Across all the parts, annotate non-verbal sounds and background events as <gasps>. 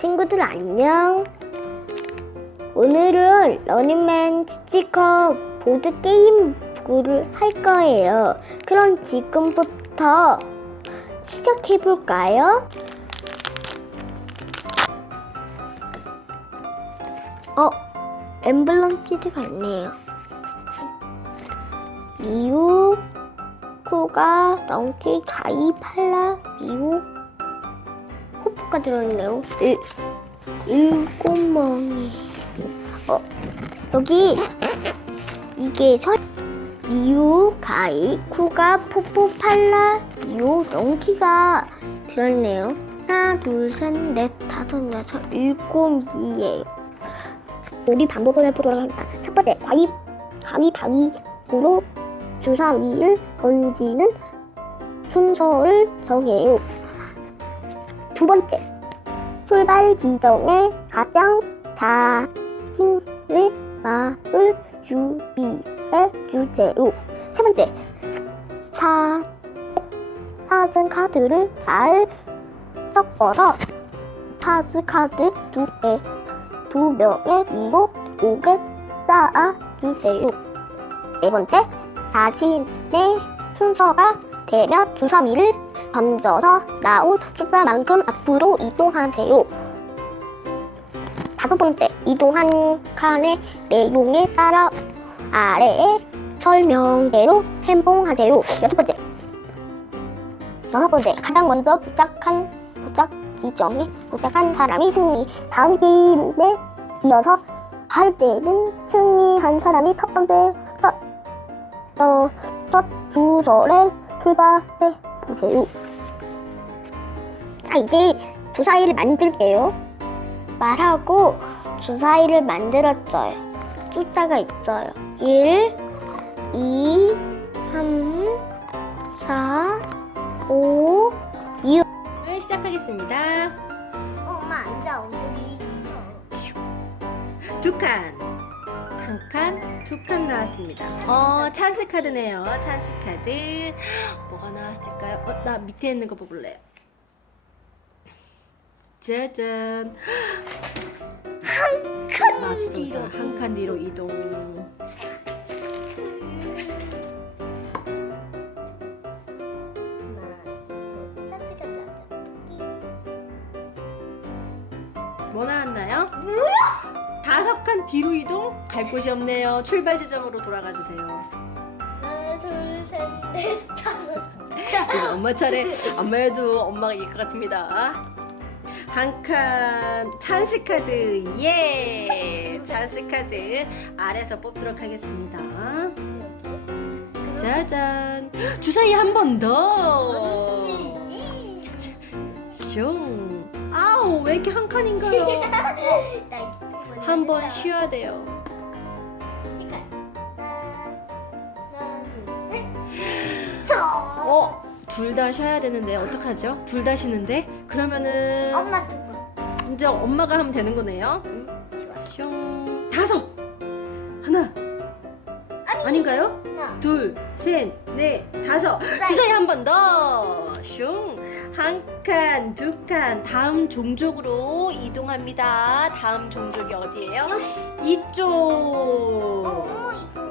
친구들 안녕. 오늘은 러닝맨 치치컵 보드 게임 부를 할 거예요. 그럼 지금부터 시작해 볼까요? 어, 엠블럼 시드가 있네요. 미우, 코가, 렁키, 가이, 팔라, 미우, 호프가 들어있네요. 일, 일곱 멍이. 어, 여기, 이게 설, 미우, 가이, 쿠가, 포포, 팔라, 미우, 렁키가 들어있네요. 하나, 둘, 셋, 넷, 다섯, 여섯, 일곱, 이에요. 우리 반복을 해보도록 합니다. 첫 번째, 가위, 가위 바위보로 주사위를 던지는 순서를 정해요. 두 번째, 출발 지점에 가장 자신의 마을 준비해 주세요. 세 번째, 사, 사진 카드를 잘 섞어서 파즈 카드 두 개, 두 명의 위로 오게 쌓아주세요. 네 번째, 자신의 순서가 되면 주사위를 던져서 나온 숫자만큼 앞으로 이동하세요. 다섯 번째, 이동한 칸의 내용에 따라 아래의 설명대로 행동하세요. 여섯 번째, 여섯 번째, 가장 먼저 도착한 도착 지점에 도착한 사람이 승리. 다음 게임에 이어서 할 때는 승리한 사람이 첫 번째 첫, 어, 첫 주설에 출발해 보세요. 자, 이제 주사위를 만들게요. 말하고 주사위를 만들었어요. 숫자가 있어요. 1, 2, 3, 4, 5, 6. 을 시작하겠습니다. 엄마 앉아, 우리. 두 칸. 한 칸, 두 칸 나왔습니다. 어, 찬스 카드네요. 찬스 카드. 뭐가 나왔을까요? 어, 나 밑에 있는 거 뽑을래요. 짜잔. 칸 맙소사 한칸 뒤로 이동. 갈 곳이 없네요. 출발 지점으로 돌아가 주세요. 하나, 둘, 셋, 넷, 다섯. 이제 엄마 차례. 엄마여도 엄마가 이길 것 같습니다. 한 칸 찬스 카드 예 찬스 카드 아래서 뽑도록 하겠습니다. 짜잔 주사위 한 번 더. 슝. 아우 왜 이렇게 한 칸인가요? <laughs> 한번 쉬어야 돼요. 둘 다 쉬어야 되는데 어떡하죠? 둘 다 쉬는데? 그러면은 엄마 누구? 이제 엄마가 하면 되는 거네요. 슝 다섯 하나 아닌가요? 하나. 둘, 셋, 넷, 다섯. 주사위 한 번 더. 슝. 한 칸, 두 칸. 다음 종족으로 이동합니다. 다음 종족이 어디예요? 이쪽. 어머 이거.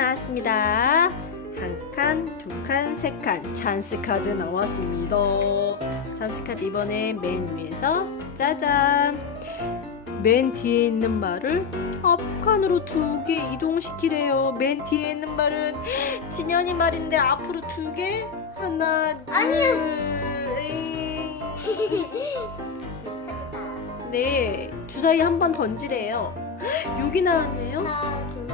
나왔습니다. 한 칸, 두 칸, 세 칸. 찬스 카드 나왔습니다. 찬스 카드 이번에 맨 위에서 짜잔. 맨 뒤에 있는 말을 앞칸으로 두 개 이동시키래요. 맨 뒤에 있는 말은 진현이 말인데 앞으로 두 개? 하나, 둘. 에이. 네, 주사위 한 번 던지래요. <gasps> 여기 나왔네요. 하나, 둘,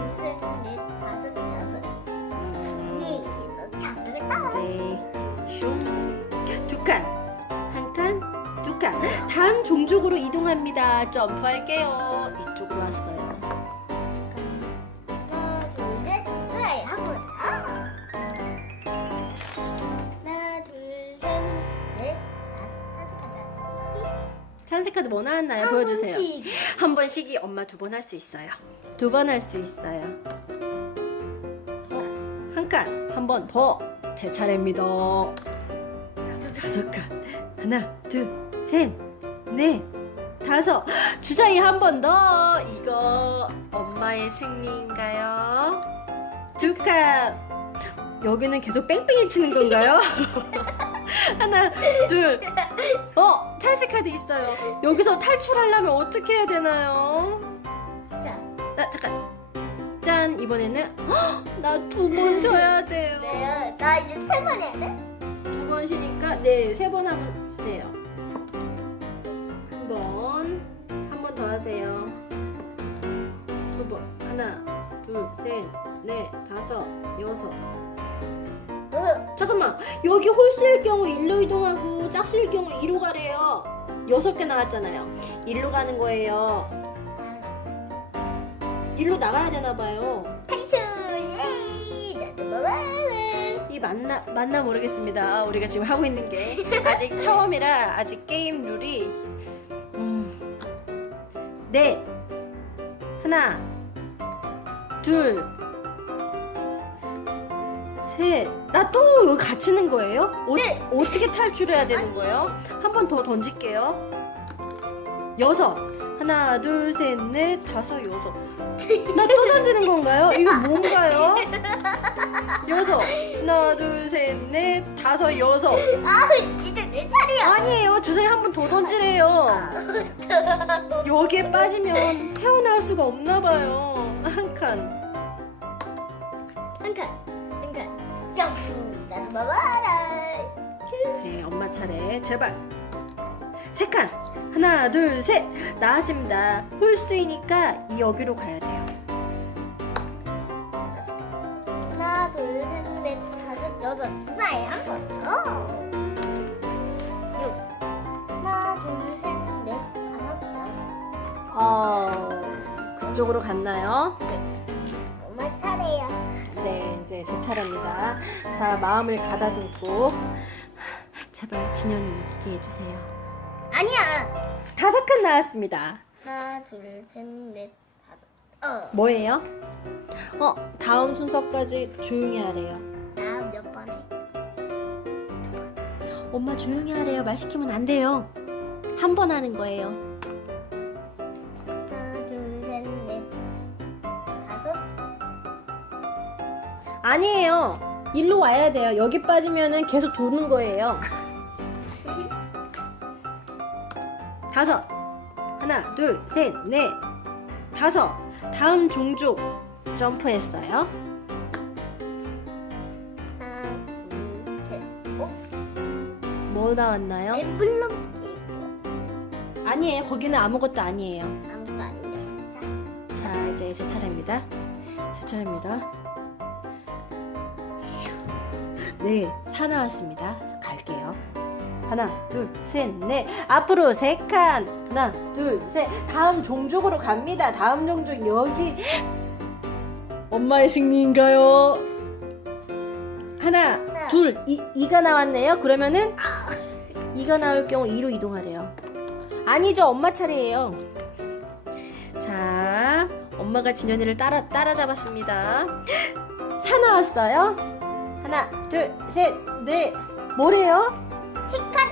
두 칸. 다음 종족으로 이동합니다. 점프할게요. 이쪽으로 왔어요. 하나, 둘, 셋, 수라이 한 번. 아. 하나, 둘, 셋, 넷, 다섯, 다섯 가자. 찬스 카드 뭐 나왔나요? 보여주세요. 번씩. 한 번씩이 엄마 두 번 할 수 있어요. 두 번 할 수 있어요. 한 칸, 한 번 더. 제 차례입니다. 다섯 칸. 하나, 둘, 셋, 넷, 다섯. 주사위 한 번 더. 이거 엄마의 승리인가요? 두 칸. 여기는 계속 뺑뺑이 치는 건가요? <laughs> 하나, 둘. 어, 찬스 카드 있어요. 여기서 탈출하려면 어떻게 해야 되나요? 자, 나 잠깐. 짠 이번에는 <gasps> 나 두 번 쉬어야 돼요. 네, 나 이제 세번 해야 돼? 두 번 쉬니까 네 세 번 하면 돼요. 하세요. 두 번, 하나, 둘, 셋, 넷, 다섯, 여섯. 어, 잠깐만 여기 홀수일 경우 일로 이동하고 짝수일 경우 이로 가래요. 여섯 개 나왔잖아요. 일로 가는 거예요. 일로 나가야 되나 봐요. 봐봐. 이 맞나 맞나 모르겠습니다. 우리가 지금 하고 있는 게 아직 처음이라 아직 게임 룰이 음, 넷 하나 둘 셋. 나 또 여기 갇히는 거예요? 어, 네. 어떻게 탈출해야 되는 거예요? 한 번 더 던질게요. 여섯. 하나, 둘, 셋, 넷, 다섯, 여섯. 나 또 던지는 건가요? 이거 뭔가요? 여섯. 하나, 둘, 셋, 넷, 다섯, 여섯. 아, 이제 내 차례야. 아니에요. 주사위 한 번 더 던지래요. 여기에 빠지면 헤어나올 수가 없나 봐요. 한 칸. 한 칸, 한 칸. 점프! 나도 봐봐라. 제 엄마 차례. 제발. 세 칸. 하나, 둘, 셋. 나왔습니다. 홀수이니까 이 여기로 가야 돼요. 하나, 둘, 셋, 넷, 다섯, 여섯. 주사위 한 번 더. 어, 그쪽으로 갔나요? 엄마 차례야. 네, 이제 제 차례입니다. 자, 마음을 가다듬고 제발 진현이 이기게 해주세요. 아니야. 다섯 칸 나왔습니다. 하나, 둘, 셋, 넷, 다섯. 어. 뭐예요? 어, 다음 순서까지 조용히 하래요. 나몇번 해? 엄마 조용히 하래요. 말 시키면 안 돼요. 한 번 하는 거예요. 아니에요. 일로 와야 돼요. 여기 빠지면은 계속 도는 거예요. 다섯. 하나, 둘, 셋, 넷, 다섯. 다음 종족 점프했어요. 하나, 둘, 셋. 어? 뭐 나왔나요? 엠블럼지. 아니에요. 거기는 아무것도 아니에요. 아무것도 아닌데. 자, 자, 이제 제 차례입니다. 제 차례입니다. 네, 사 나왔습니다. 갈게요. 하나, 둘, 셋, 넷. 앞으로 세 칸. 하나, 둘, 셋. 다음 종족으로 갑니다. 다음 종족 여기. 엄마의 승리인가요? 하나, 하나. 둘, 이, 이가 나왔네요. 그러면은 이가 나올 경우 이로 이동하래요. 아니죠, 엄마 차례예요. 자, 엄마가 진현이를 따라 따라잡았습니다. <gasps> 사 나왔어요. 하나, 둘, 셋, 넷. 뭐래요? 세 칸.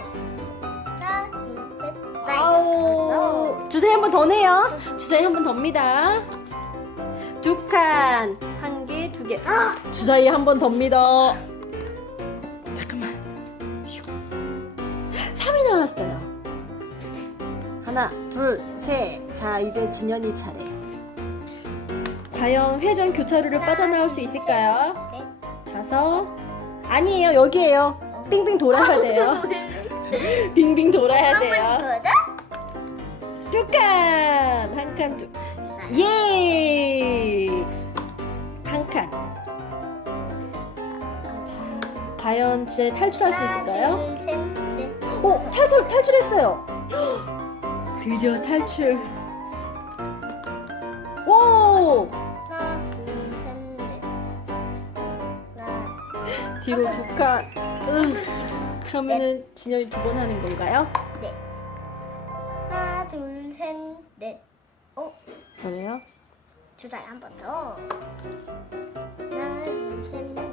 하나, 둘, 셋. 넷. 아우, 주사위 한 번 더 내요. 주사위 한 번 더입니다. 두 칸, 한 개, 두 개. 아, 주사위 한 번 더입니다. 잠깐만. 휴. 3이 나왔어요. 하나, 둘, 셋. 자, 이제 진현이 차례. 과연 회전 교차로를 빠져나올 수 있을까요? 넷. 다섯. 아니에요, 여기에요. 빙빙 돌아야 돼요. <laughs> 빙빙 돌아야 돼요. 두 칸! 한 칸, 두. 예! 한 칸. 자, 과연 진짜 탈출할 수 있을까요? 오, 탈출, 탈출했어요. <gasps> 드디어 탈출. 뒤로 두 칸. 음. 그러면은 네. 진열이 두 번 하는 건가요? 네. 하나, 둘, 셋, 넷. 어? 그래요? 주사위 한번 더. 하나, 둘, 셋, 넷.